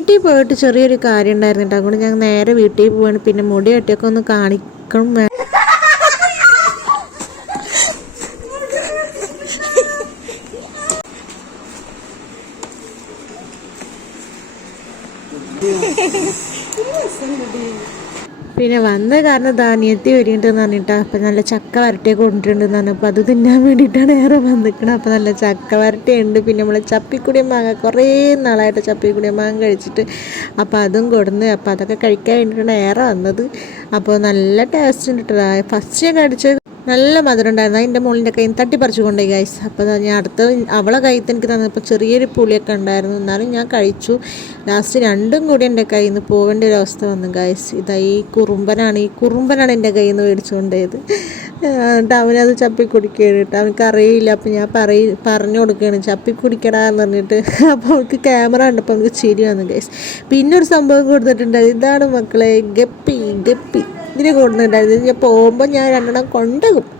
വീട്ടിൽ പോയിട്ട് ചെറിയൊരു കാര്യം ഉണ്ടായിരുന്നു കേട്ടോ. അതുകൊണ്ട് ഞാൻ നേരെ വീട്ടിൽ പോവാണ്. പിന്നെ മുടി കെട്ടിയൊക്കെ ഒന്ന് കാണിക്കണം. പിന്നെ വന്ന കാരണം ധാന്യത്തി വരികണ്ടെന്ന് പറഞ്ഞിട്ടാ. അപ്പം നല്ല ചക്ക വരട്ടിയൊക്കെ കൊണ്ടിട്ടുണ്ടെന്ന് പറഞ്ഞു. അപ്പോൾ അത് തിന്നാൻ വേണ്ടിയിട്ടാണ് ഏറെ വന്നിക്കണം. അപ്പോൾ നല്ല ചക്ക വരട്ടിയുണ്ട്. പിന്നെ നമ്മൾ ചപ്പിക്കുടിയ മാങ്ങ കുറേ നാളായിട്ട് ചപ്പിക്കുടിയ മാങ്ങ കഴിച്ചിട്ട്, അപ്പോൾ അതും കൊടുന്ന്. അപ്പോൾ അതൊക്കെ കഴിക്കാൻ വേണ്ടിയിട്ടാണ് ഏറെ വന്നത്. അപ്പോൾ നല്ല ടേസ്റ്റ് ഉണ്ട് കേട്ടോ. ഫസ്റ്റ് ഞാൻ കടിച്ചത് നല്ല മധുരം ഉണ്ടായിരുന്നു. അതിൻ്റെ മുകളിൻ്റെ കയ്യിൽ നിന്ന് തട്ടിപ്പറിച്ചു കൊണ്ടേ ഗൈസ്. അപ്പോൾ ഞാൻ അടുത്ത അവളെ കയ്യിൽ എനിക്ക് തന്നപ്പോൾ ചെറിയൊരു പുളിയൊക്കെ ഉണ്ടായിരുന്നു. എന്നാലും ഞാൻ കഴിച്ചു. ലാസ്റ്റ് രണ്ടും കൂടി എൻ്റെ കയ്യിൽ നിന്ന് പോകേണ്ട ഒരു അവസ്ഥ വന്നു ഗൈസ്. ഇതാ ഈ കുറുമ്പനാണ് എൻ്റെ കയ്യിൽ നിന്ന് മേടിച്ചു കൊണ്ടുപോയത്. എന്നിട്ട് അവനത് ചപ്പി കുടിക്കുകയാണ് കേട്ടോ. അവനക്ക് അറിയില്ല. അപ്പോൾ ഞാൻ പറഞ്ഞു കൊടുക്കുകയാണ് ചപ്പി കുടിക്കടാ എന്ന് പറഞ്ഞിട്ട്. അപ്പോൾ അവൾക്ക് ക്യാമറ കണ്ടപ്പോൾ അവൾക്ക് ചിരി വന്നു ഗൈസ്. പിന്നെ ഒരു സംഭവം കൊടുത്തിട്ടുണ്ട്. ഇതാണ് മക്കളെ ഗപ്പി. ഇതിനെ കൊടുത്തിട്ടുണ്ടായിരുന്നു. ഞാൻ പോകുമ്പോൾ ഞാൻ രണ്ടെണ്ണം കൊണ്ടുപോകും.